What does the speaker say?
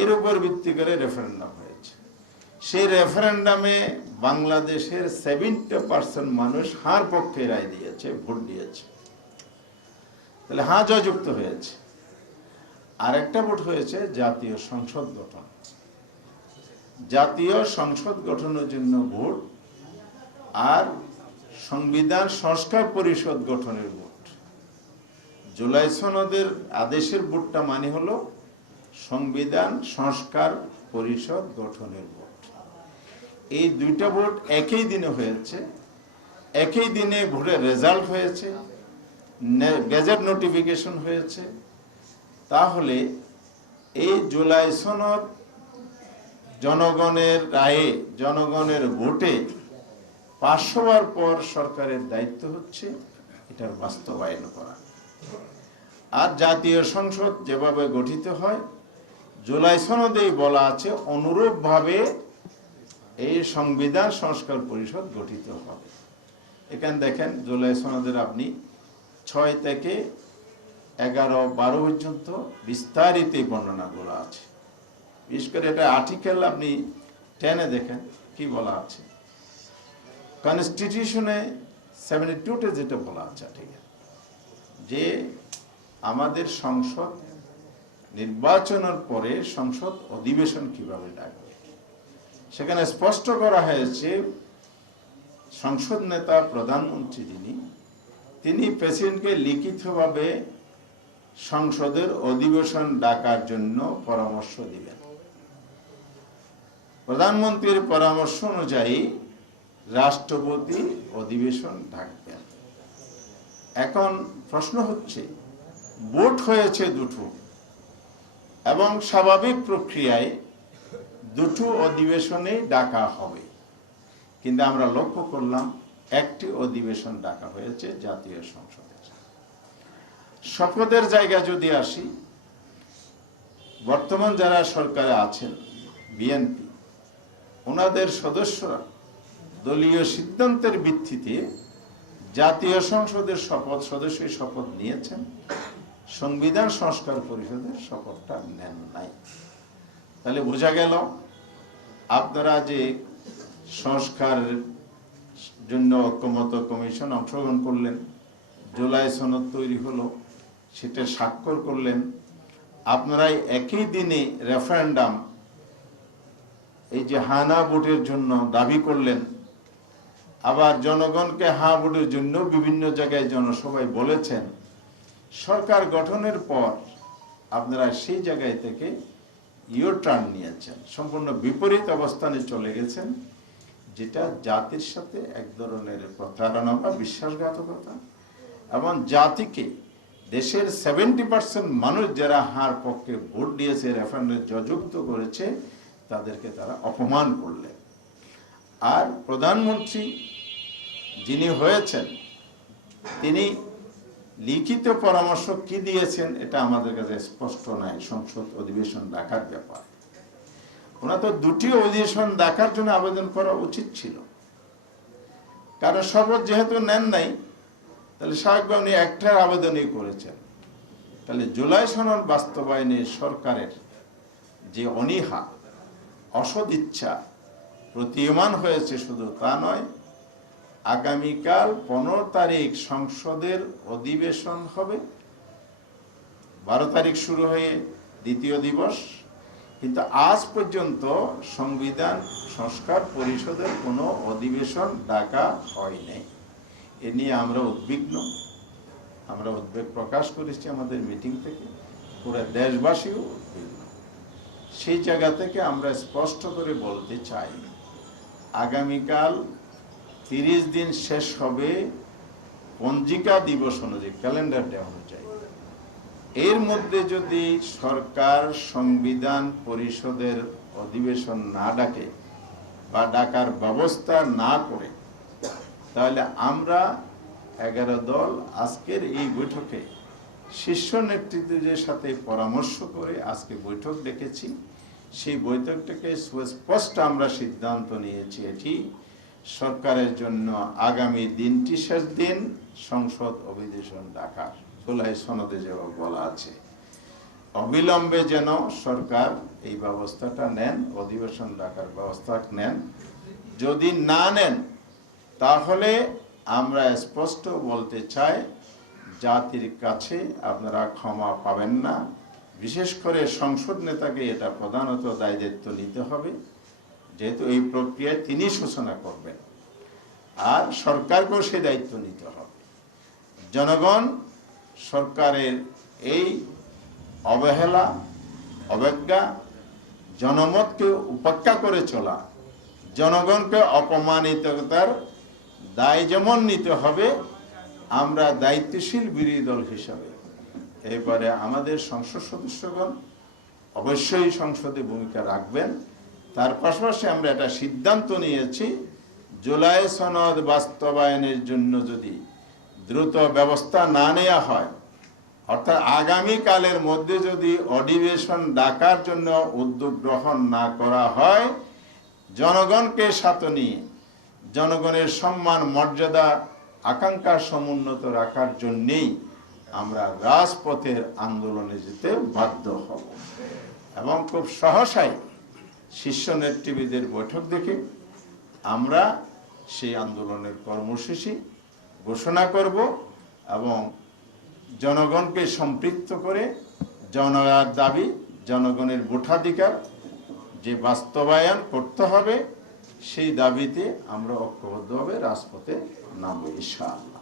এর উপর ভিত্তি করে রেফারেন্ডাম হয়েছে। সেই রেফারেন্ডামে বাংলাদেশের 70% মানুষ হার পক্ষে রায় দিয়েছে, ভোট দিয়েছে। তাহলে হ্যাঁ জয়যুক্ত হয়েছে। আরেকটা ভোট হয়েছে জাতীয় সংসদ গঠন। জাতীয় সংসদ গঠনের জন্য ভোট আর সংবিধান সংস্কার পরিষদ গঠনের ভোট। জুলাই সনদের আদেশের ভোটটা মানে হলো সংবিধান সংস্কার পরিষদ গঠনের ভোট। এই দুইটা ভোট একই দিনে হয়েছে, একই দিনে ভোটের রেজাল্ট হয়েছে, গেজেট নোটিফিকেশন হয়েছে। তাহলে এই জুলাই সনদ জনগণের রায়ে, জনগণের ভোটে পাশ হওয়ার পর সরকারের দায়িত্ব হচ্ছে এটার বাস্তবায়ন করা। আর জাতীয় সংসদ যেভাবে গঠিত হয়, জুলাই সনদেই বলা আছে অনুরূপভাবে এই সংবিধান সংস্কার পরিষদ গঠিত হবে। এখানে দেখেন জুলাই সনদের আপনি 6 থেকে 11-12 পর্যন্ত বিস্তারিত বর্ণনাগুলো আছে। বিশেষ করে এটা আর্টিকেল আপনি 10-এ দেখেন কি বলা আছে। কনস্টিটিউশনে 72-তে যেটা বলা আছে ঠিক আছে, যে আমাদের সংসদ নির্বাচনের পরে সংসদ অধিবেশন কিভাবে ডাকবে, সেখানে স্পষ্ট করা হয়েছে সংসদ নেতা প্রধানমন্ত্রী তিনি প্রেসিডেন্টকে লিখিতভাবে সংসদের অধিবেশন ডাকার জন্য পরামর্শ দিবেন। প্রধানমন্ত্রীর পরামর্শ অনুযায়ী রাষ্ট্রপতি অধিবেশন ডাকবেন। এখন প্রশ্ন হচ্ছে, ভোট হয়েছে দুটো এবং স্বাভাবিক প্রক্রিয়ায় দুটো অধিবেশনেই ডাকা হবে, কিন্তু আমরা লক্ষ্য করলাম একটি অধিবেশন ডাকা হয়েছে জাতীয় সংসদের। শপথের জায়গা যদি আসি, বর্তমান যারা সরকারে আছেন বিএনপি, ওনাদের সদস্যরা দলীয় সিদ্ধান্তের ভিত্তিতে জাতীয় সংসদের সদস্যই শপথ নিয়েছেন, সংবিধান সংস্কার পরিষদের শপথটা নেন নাই। তাহলে বোঝা গেল আপনারা যে সংস্কারের জন্য ঐক্যমত্য কমিশন অংশগ্রহণ করলেন, জুলাই সনদ তৈরি হলো, সেটা স্বাক্ষর করলেন, আপনারাই একই দিনে রেফারেন্ডাম এই যে হানা ভোটের জন্য দাবি করলেন, আবার জনগণকে হা ভোটের জন্য বিভিন্ন জায়গায় জনসভায় বলেছেন। সরকার গঠনের পর আপনারা সেই জায়গায় থেকে টার্ন নিয়েছেন, সম্পূর্ণ বিপরীত অবস্থানে চলে গেছেন, যেটা জাতির সাথে এক ধরনের প্রতারণা বা বিশ্বাসঘাতকতা, এবং জাতিকে, দেশের 70% মানুষ যারা হার পক্ষে ভোট দিয়েছে, রেফারেন্ডামে জয়যুক্ত করেছে, তাদেরকে তারা অপমান করলেন। আর প্রধানমন্ত্রী যিনি হয়েছেন, তিনি লিখিত পরামর্শ কি দিয়েছেন এটা আমাদের কাছে স্পষ্ট নাই সংসদ অধিবেশন ডাকার ব্যাপার। ওনার তো দুটি অধিবেশন ডাকার জন্য আবেদন করা উচিত ছিল, কারণ শপথ যেহেতু নেন নাই, তাহলে স্বাভাবিকভাবে উনি একটার আবেদনই করেছেন। তাহলে জুলাই সনদ বাস্তবায়নে সরকারের যে অনীহা, অসদিচ্ছা প্রতীয়মান হয়েছে, শুধু তা নয়, আগামীকাল 15 তারিখ সংসদের অধিবেশন হবে, 12 তারিখ শুরু হয়ে দ্বিতীয় দিবস, কিন্তু আজ পর্যন্ত সংবিধান সংস্কার পরিষদের কোনো অধিবেশন ডাকা হয়নি। এ নিয়ে আমরা উদ্বিগ্ন, আমরা উদ্বেগ প্রকাশ করেছি আমাদের মিটিং থেকে, পুরো দেশবাসীও উদ্বিগ্ন। সেই জায়গা থেকে আমরা স্পষ্ট করে বলতে চাই, আগামীকাল 30 দিন শেষ হবে পঞ্জিকা দিবস অনুযায়ী, ক্যালেন্ডার ডে অনুযায়ী। এর মধ্যে যদি সরকার সংবিধান পরিষদের অধিবেশন না ডাকে বা ডাকার ব্যবস্থা না করে, তাহলে আমরা 11 দল আজকের এই বৈঠকে শীর্ষ নেতৃত্বের সাথে পরামর্শ করে আজকে বৈঠক ডেকেছি। সেই বৈঠকটাকে সুস্পষ্ট আমরা সিদ্ধান্ত নিয়েছি, এটি সরকারের জন্য আগামী দিনটি শেষ দিন সংসদ অধিবেশন ডাকার, জুলাই সনদে যেভাবে বলা আছে। অবিলম্বে যেন সরকার এই ব্যবস্থাটা নেন, অধিবেশন ডাকার ব্যবস্থা নেন। যদি না নেন তাহলে আমরা স্পষ্ট বলতে চাই, জাতির কাছে আপনারা ক্ষমা পাবেন না। বিশেষ করে সংসদ নেতাকে এটা প্রধানত দায়িত্ব নিতে হবে, যেহেতু এই প্রক্রিয়ায় তিনি সূচনা করবেন, আর সরকারকেও সেই দায়িত্ব নিতে হবে। জনগণ সরকারের এই অবহেলা, অবজ্ঞা, জনমতকে উপেক্ষা করে চলা, জনগণকে অপমানিততার দায় যেমন নিতে হবে, আমরা দায়িত্বশীল বিরোধী দল হিসাবে এবারে আমাদের সংসদ সদস্যগণ অবশ্যই সংসদে ভূমিকা রাখবেন। তার পাশাপাশি আমরা একটা সিদ্ধান্ত নিয়েছি, জুলাই সনদ বাস্তবায়নের জন্য যদি দ্রুত ব্যবস্থা না নেওয়া হয়, অর্থাৎ আগামীকালের মধ্যে যদি অধিবেশন ডাকার জন্য উদ্যোগ গ্রহণ না করা হয়, জনগণকে সাথে নিয়ে জনগণের সম্মান, মর্যাদা, আকাঙ্ক্ষা সমুন্নত রাখার জন্যেই আমরা রাজপথের আন্দোলনে যেতে বাধ্য হব। এবং খুব সহসাই শীর্ষ নেতৃবৃন্দের বৈঠক দেখে আমরা সেই আন্দোলনের কর্মসূচি ঘোষণা করব এবং জনগণকে সম্পৃক্ত করে জনগণের দাবি, জনগণের ভোটাধিকার যে বাস্তবায়ন করতে হবে, সেই দাবিতে আমরা ঐক্যবদ্ধভাবে রাজপথে নামব ইনশাআল্লাহ।